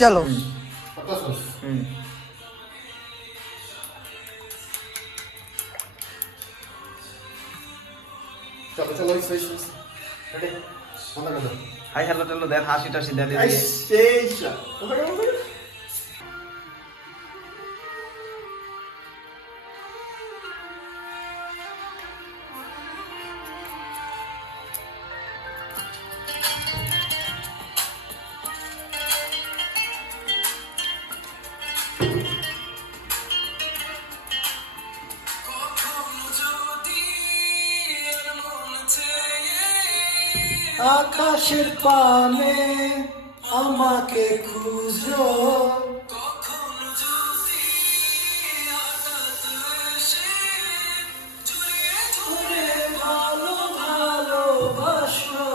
चलो चलो चलो इस रेडी बंद कर दो हाय हेलो चलो देख हासी टासी दे दे ऐसा আকাশের পানে আমাকে খুঁজো ভালো ভালোবাসো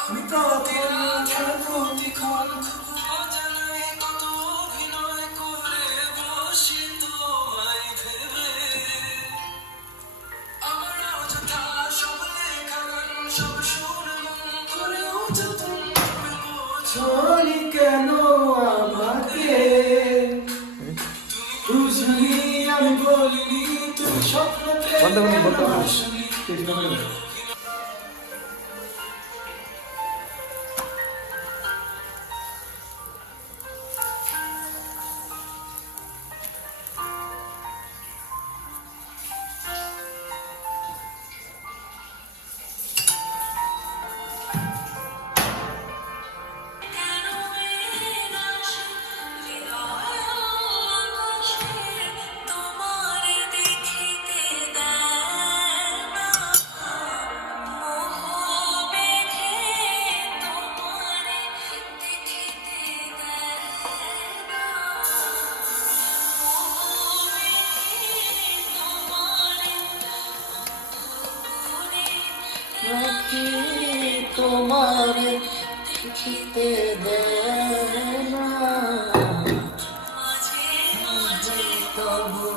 আমি প্রতিক্ষণ কত অভিনয় করে বসি তোমায় ভেবে আমার অযথা সব লেখা গান সব শুনে মন করেও যতন ছোড়ি কেন আমাকে বুঝলি আমি বলিনি তুমি স্বপ্নকে তোমার দেখিতে দেয় না তবু